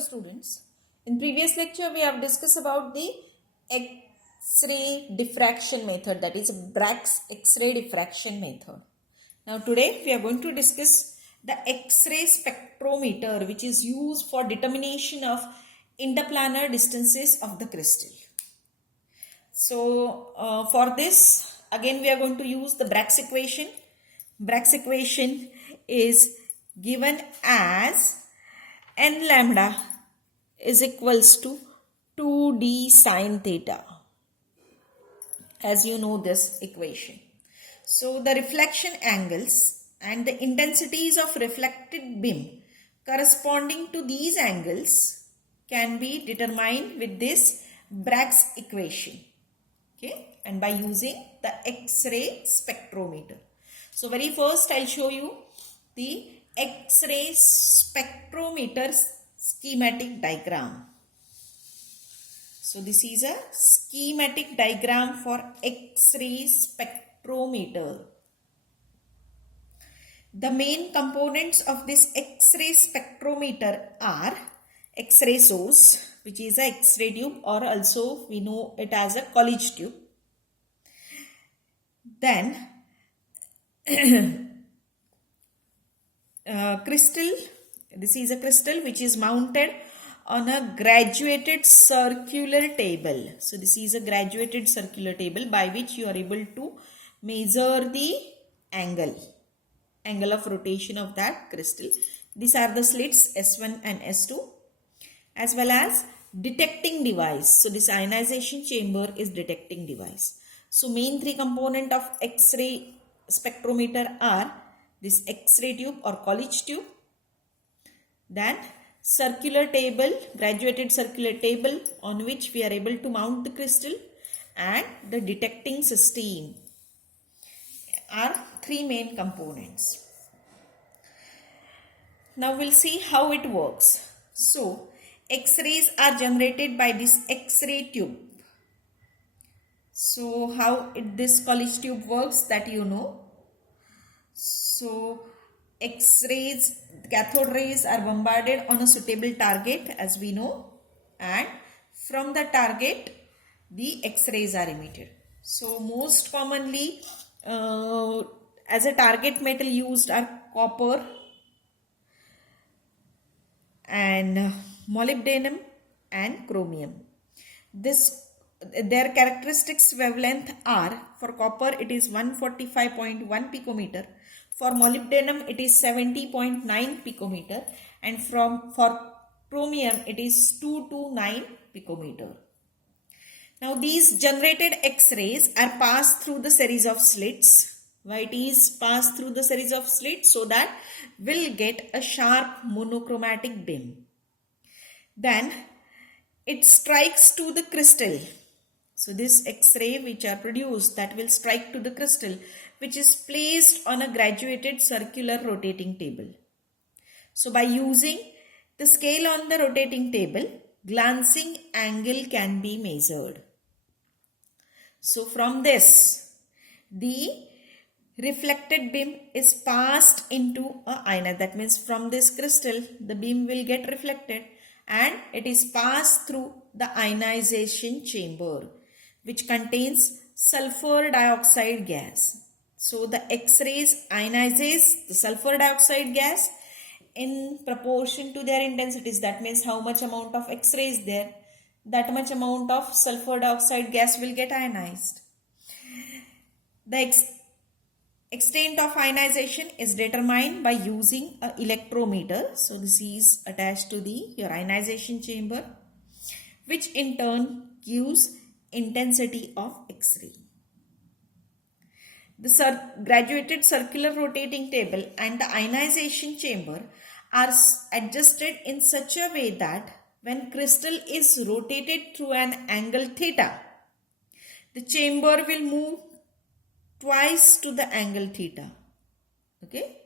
students. In previous lecture we have discussed about the X-ray diffraction method, that is Bragg's X-ray diffraction method. Now today we are going to discuss the X-ray spectrometer, which is used for determination of interplanar distances of the crystal. So for this again we are going to use the Bragg's equation. Bragg's equation is given as n lambda is equals to 2d sine theta, as you know this equation. So the reflection angles and the intensities of reflected beam corresponding to these angles can be determined with this Bragg's equation, okay, and by using the X-ray spectrometer. So very first I'll show you the X-ray spectrometer schematic diagram. So this is a schematic diagram for X-ray spectrometer. The main components of this X-ray spectrometer are X-ray source, which is a X-ray tube, or also we know it as a college tube. Then crystal, this is a crystal which is mounted on a graduated circular table. So this is a graduated circular table by which you are able to measure the angle of rotation of that crystal. These are the slits S1 and S2, as well as detecting device. So this ionization chamber is detecting device. So main three component of X-ray spectrometer are this X-ray tube or college tube, then circular table, graduated circular table on which we are able to mount the crystal, and the detecting system are three main components. Now we'll see how it works. So X-rays are generated by this X-ray tube. So how this college tube works, that you know. So X-rays, cathode rays are bombarded on a suitable target, as we know, and from the target the X-rays are emitted. So most commonly as a target metal used are copper and molybdenum and chromium. Their characteristics wavelength are: for copper it is 145.1 picometer, for molybdenum it is 70.9 picometer, and for chromium it is 229 picometer. Now these generated X-rays are passed through the series of slits. Why it is passed through the series of slits? So that we'll get a sharp monochromatic beam. Then it strikes to the crystal. So this X-ray which are produced, that will strike to the crystal, which is placed on a graduated circular rotating table. So by using the scale on the rotating table, glancing angle can be measured. So from this, the reflected beam is passed into a ionized. That means from this crystal, the beam will get reflected and it is passed through the ionization chamber, which contains sulfur dioxide gas. So the X-rays ionizes the sulfur dioxide gas in proportion to their intensities. That means how much amount of X-ray is there, that much amount of sulfur dioxide gas will get ionized. The extent of ionization is determined by using an electrometer. So this is attached to your ionization chamber, which in turn gives intensity of X-ray. The graduated circular rotating table and the ionization chamber are adjusted in such a way that when crystal is rotated through an angle theta, the chamber will move twice to the angle theta. Okay,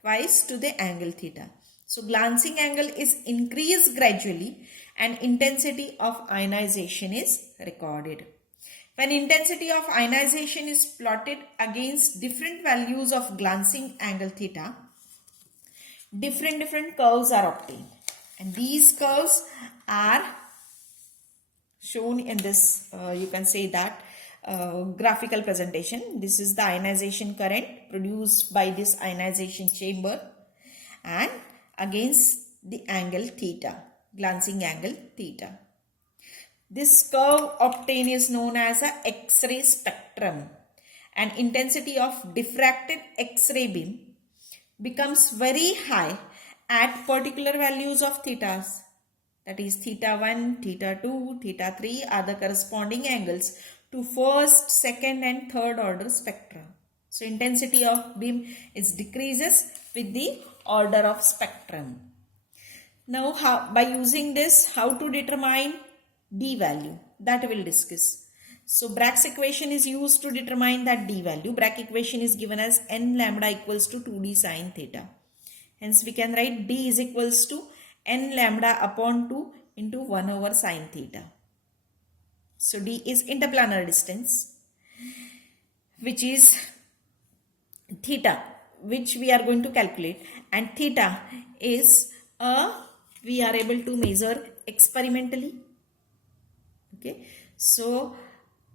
twice to the angle theta. So glancing angle is increased gradually and intensity of ionization is recorded. When intensity of ionization is plotted against different values of glancing angle theta, different curves are obtained. And these curves are shown in this, you can say that, graphical presentation. This is the ionization current produced by this ionization chamber and against the angle theta, glancing angle theta. This curve obtained is known as a X-ray spectrum, and intensity of diffracted X-ray beam becomes very high at particular values of thetas. That is theta 1, theta 2, theta 3 are the corresponding angles to first, second and third order spectra. So intensity of beam is decreases with the order of spectrum. Now by using this, how to determine D value, that we'll discuss. So Bragg's equation is used to determine that D value. Bragg equation is given as n lambda equals to 2d sine theta. Hence we can write D is equals to n lambda upon 2 into 1 over sine theta. So D is interplanar distance, which is theta, which we are going to calculate, and theta is we are able to measure experimentally. Okay, so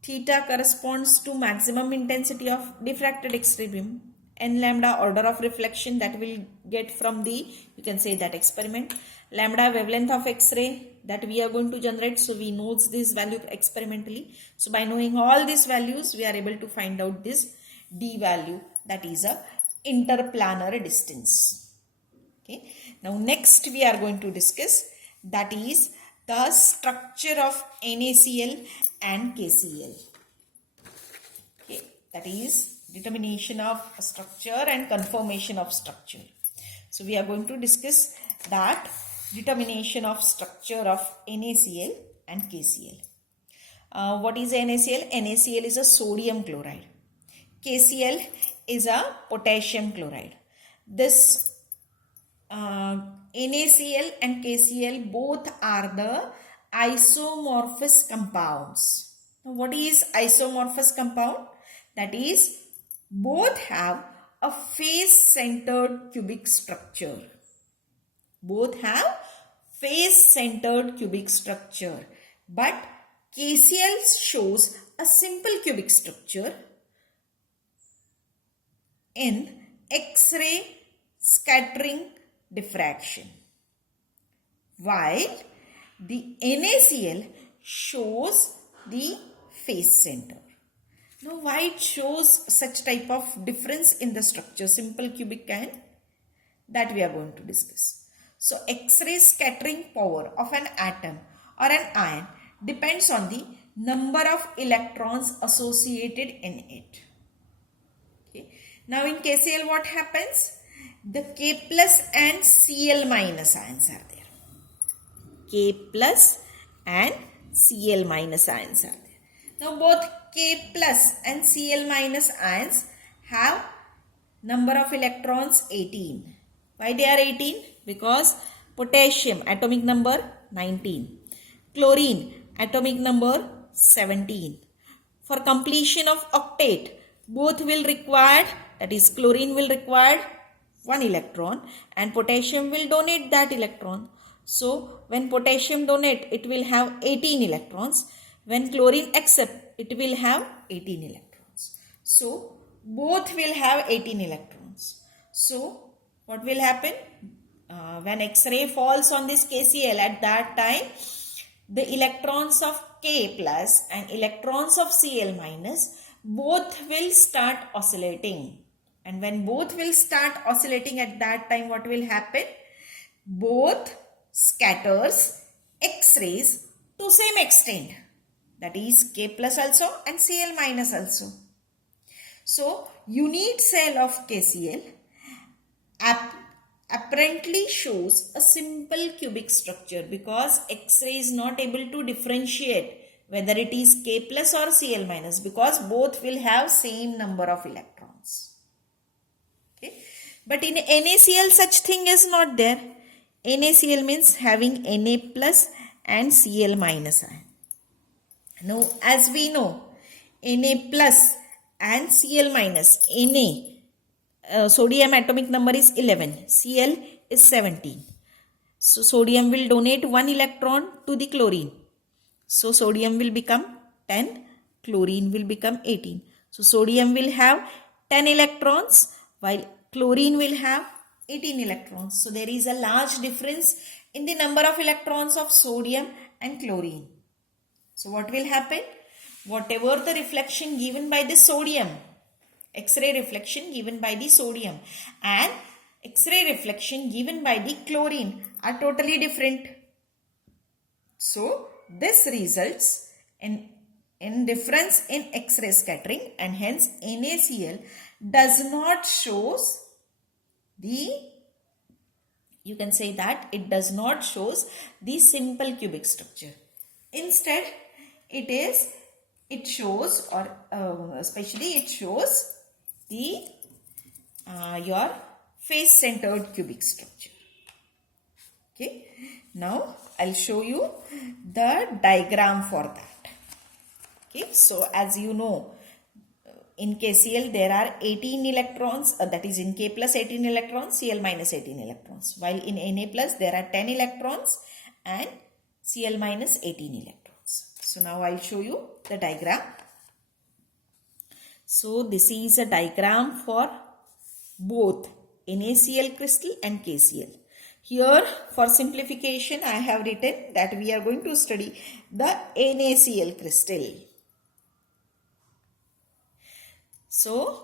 theta corresponds to maximum intensity of diffracted X-ray beam, n lambda order of reflection that we'll get from the, you can say that, experiment, lambda wavelength of X-ray that we are going to generate. So we know this value experimentally. So by knowing all these values, we are able to find out this D value, that is a interplanar distance. Okay. Now next we are going to discuss, that is the structure of NaCl and KCl. Okay. That is determination of structure and conformation of structure. So we are going to discuss that determination of structure of NaCl and KCl. What is NaCl? NaCl is a sodium chloride. KCl is a potassium chloride. This NaCl and KCl both are the isomorphous compounds. Now, what is isomorphous compound? That is, both have a face-centered cubic structure. Both have face-centered cubic structure. But KCl shows a simple cubic structure in X-ray scattering diffraction, while the NaCl shows the face center. Now why it shows such type of difference in the structure, simple cubic and, that we are going to discuss. So X-ray scattering power of an atom or an ion depends on the number of electrons associated in it. Okay. Now in KCl what happens? The K plus and Cl minus ions are there. K plus and Cl minus ions are there. Now both K plus and Cl minus ions have number of electrons 18. Why they are 18? Because potassium atomic number 19. Chlorine atomic number 17. For completion of octet, both will require, that is chlorine will require 1 electron and potassium will donate that electron. So when potassium donate, it will have 18 electrons. When chlorine accept, it will have 18 electrons. So both will have 18 electrons. So what will happen? When X-ray falls on this KCl, at that time the electrons of K plus and electrons of Cl minus both will start oscillating. And when both will start oscillating, at that time what will happen? Both scatters X-rays to same extent. That is K plus also and Cl minus also. So unit cell of KCl apparently shows a simple cubic structure because X-ray is not able to differentiate whether it is K plus or Cl minus, because both will have same number of electrons. Okay. But in NaCl such thing is not there. NaCl means having Na plus and Cl minus ion. Now as we know, Na plus and Cl minus, Na sodium atomic number is 11, Cl is 17. So sodium will donate 1 electron to the chlorine. So sodium will become 10, chlorine will become 18. So sodium will have 10 electrons while chlorine will have 18 electrons. So there is a large difference in the number of electrons of sodium and chlorine. So what will happen? Whatever the reflection given by the sodium, X-ray reflection given by the sodium and X-ray reflection given by the chlorine are totally different. So this results in difference in X-ray scattering, and hence NaCl does not shows the, you can say that it does not shows the simple cubic structure. Instead it shows, or especially it shows the your face centered cubic structure. Okay, now I'll show you the diagram for that. Okay, so as you know, in KCl there are 18 electrons, that is in K plus 18 electrons, Cl minus 18 electrons, while in Na plus there are 10 electrons and Cl minus 18 electrons. So now I'll show you the diagram. So this is a diagram for both NaCl crystal and KCl. Here for simplification I have written that we are going to study the NaCl crystal. So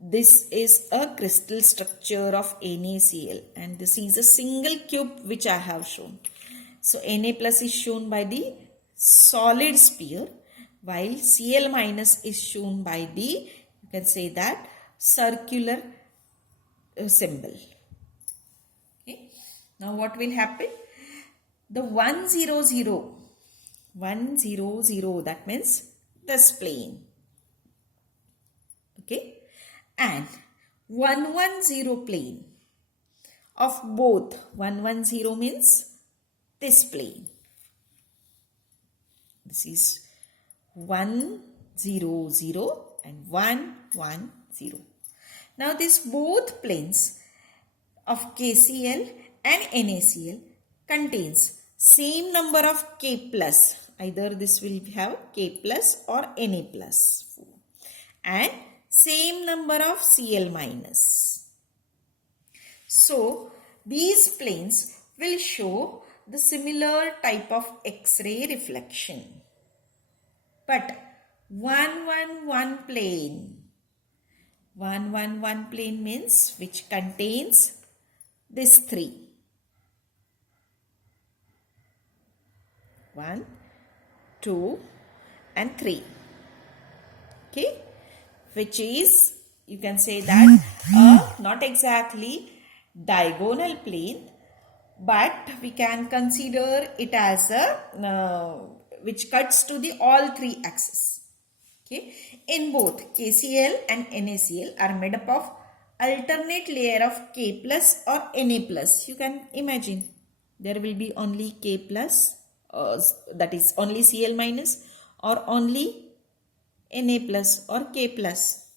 this is a crystal structure of NaCl and this is a single cube which I have shown. So Na plus is shown by the solid sphere while Cl minus is shown by the, you can say that, circular symbol. Okay. Now what will happen? The 1 0 0, that means this plane. Okay, and 1 1 0 plane of both. 1 1 0 means this plane. This is 1 0 0 and 1 1 0. Now these both planes of KCl and NaCl contains same number of K plus. Either this will have K plus or Na plus, and same number of Cl minus. So these planes will show the similar type of X-ray reflection. But 1 1 1 plane. 1 1 1 plane means which contains this 3. 1, 2 and 3. Okay, which is, you can say that not exactly diagonal plane, but we can consider it as a which cuts to the all three axes. Okay, in both KCl and NaCl are made up of alternate layer of K plus or Na plus. You can imagine there will be only K plus, that is only Cl minus, or only Na plus or K plus.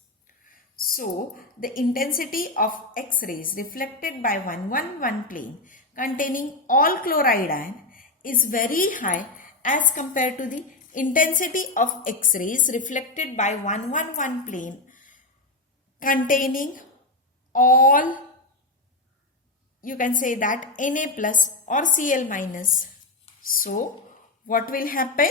So the intensity of X-rays reflected by 1 1 1 plane containing all chloride ion is very high as compared to the intensity of X-rays reflected by 1 1 1 plane containing all, you can say that, Na plus or Cl minus. So what will happen?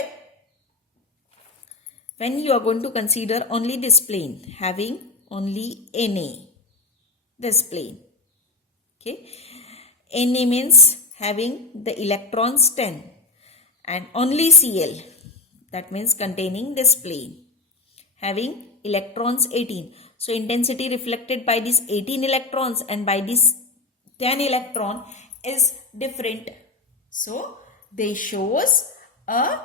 When you are going to consider only this plane having only Na, this plane. Okay, Na means having the electrons 10 and only Cl, that means containing this plane having electrons 18. So intensity reflected by these 18 electrons and by this 10 electron is different. So they shows a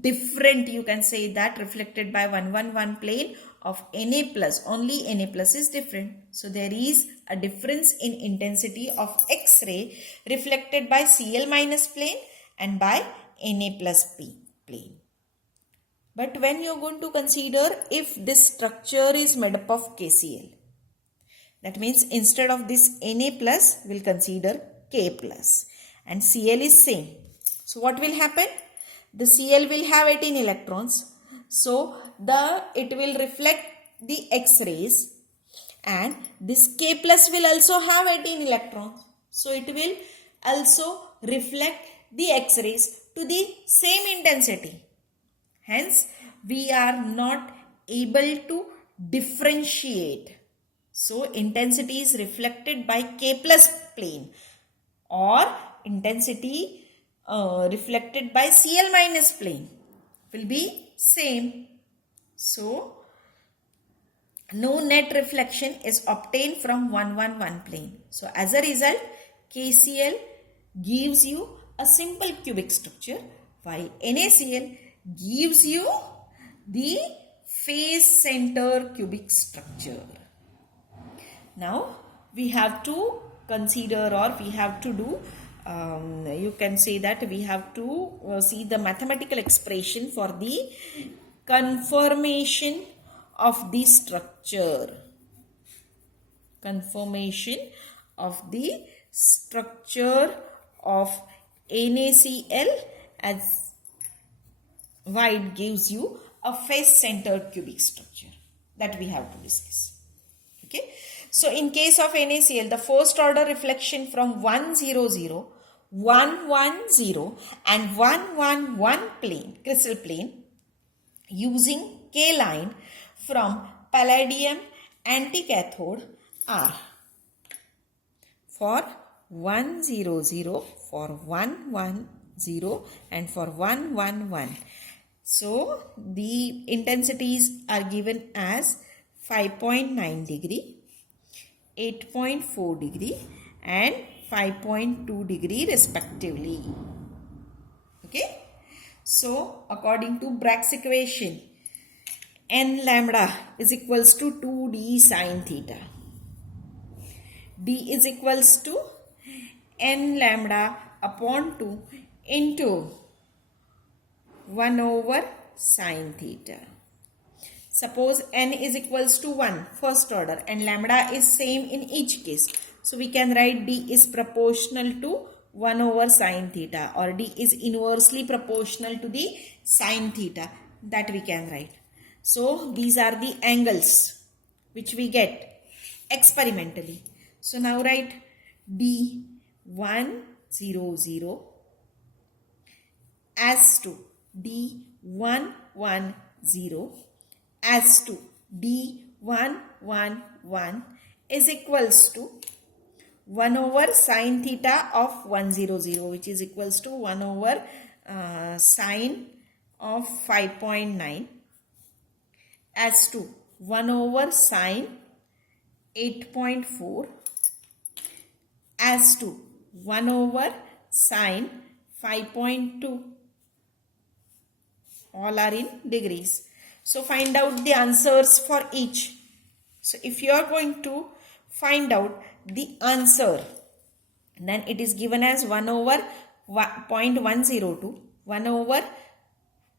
different, you can say that, reflected by 1 1 1 plane of Na plus, only Na plus is different. So there is a difference in intensity of X-ray reflected by Cl minus plane and by Na plus plane. But when you are going to consider if this structure is made up of KCl, That means instead of this Na plus, we'll consider K plus. And Cl is same. So what will happen? The Cl will have 18 electrons. So it will reflect the X-rays, and this K plus will also have 18 electrons. So it will also reflect the X-rays to the same intensity. Hence, we are not able to differentiate. So intensity is reflected by K plus plane, or intensity reflected by Cl minus plane will be same. So no net reflection is obtained from 111 plane. So as a result, KCl gives you a simple cubic structure, while NaCl gives you the face center cubic structure. Now we have to consider, or we have to do, you can say that we have to see the mathematical expression for the conformation of the structure. Conformation of the structure of NaCl, as why it gives you a face-centered cubic structure, that we have to discuss. Okay. So in case of NaCl, the first order reflection from 100, 110 and 111 plane, crystal plane, using K line from palladium anticathode are for 100, for 110 and for 111. So the intensities are given as 5.9 degree, 8.4 degree and 5.2 degree respectively. Okay. So according to Bragg's equation, n lambda is equals to 2d sine theta. D is equals to n lambda upon 2 into 1 over sine theta. Suppose n is equals to 1, first order, and lambda is same in each case. So we can write D is proportional to 1 over sine theta, or D is inversely proportional to the sine theta, that we can write. So these are the angles which we get experimentally. So now write D 100 as to D 110 as to D 111 is equals to 1 over sine theta of 100, which is equals to 1 over sine of 5.9, as to 1 over sine 8.4, as to 1 over sine 5.2. All are in degrees. So find out the answers for each. So if you are going to find out the answer, then it is given as 1 over 0.102, 1 over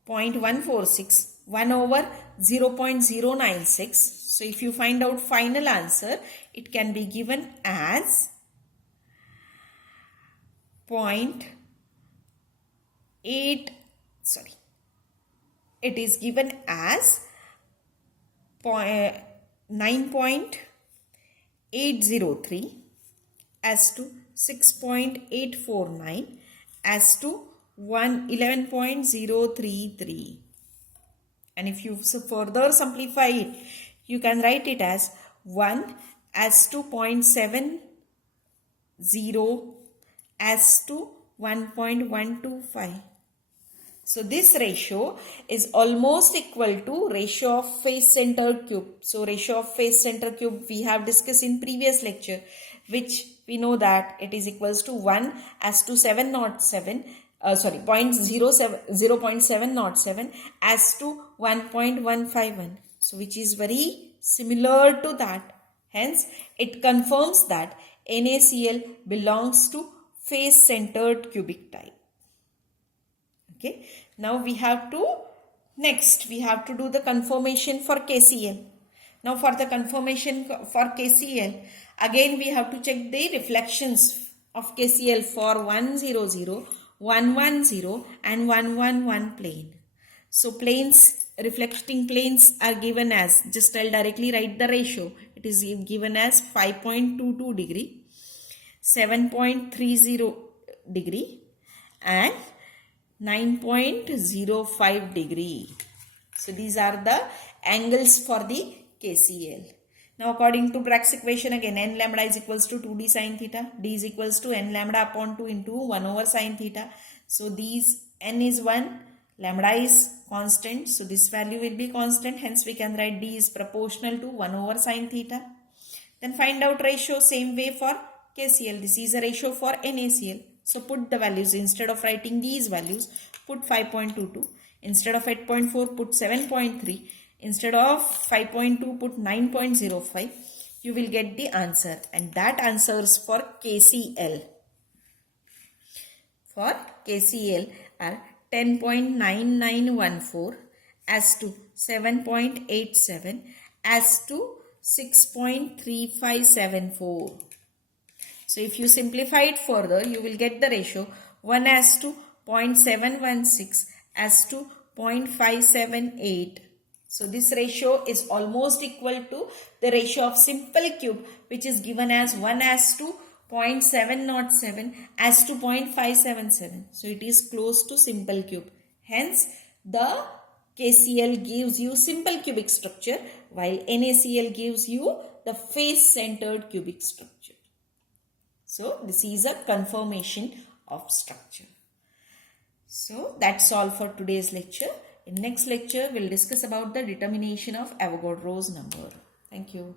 0.146, 1 over 0.096. So if you find out final answer, it can be given as 0.8, sorry, it is given as 9.803, as to 6.849, as to 11.033. And if you further simplify it, you can write it as 1 as to 0.70 as to 1.125. So this ratio is almost equal to ratio of face center cube. So ratio of face center cube we have discussed in previous lecture, which we know that it is equals to 1 as to 707, 0.707 as to 1.151. So which is very similar to that. Hence it confirms that NaCl belongs to face centered cubic type. Okay. Now we have to do the conformation for KCl. Now for the confirmation for KCl, again we have to check the reflections of KCl for 100, 110 and 111 plane. So planes, reflecting planes are given as, just I'll directly write the ratio. It is given as 5.22 degree, 7.30 degree and 9.05 degree. So these are the angles for the KCl. Now according to Bragg's equation, again n lambda is equals to 2d sin theta, d is equals to n lambda upon 2 into 1 over sin theta. So these n is 1, lambda is constant, so this value will be constant, hence we can write d is proportional to 1 over sin theta. Then find out ratio same way for KCl. This is a ratio for NaCl. So put the values, instead of writing these values, put 5.22. Instead of 8.4, put 7.3. Instead of 5.2, put 9.05. You will get the answer, and that answers for KCl. For KCl are 10.9914 as to 7.87 as to 6.3574. So if you simplify it further, you will get the ratio 1 as to 0.716 as to 0.578. So this ratio is almost equal to the ratio of simple cube, which is given as 1 as to 0.707 as to 0.577. So it is close to simple cube. Hence the KCl gives you simple cubic structure, while NaCl gives you the face-centered cubic structure. So this is a confirmation of structure. So that's all for today's lecture. In next lecture, we'll discuss about the determination of Avogadro's number. Thank you.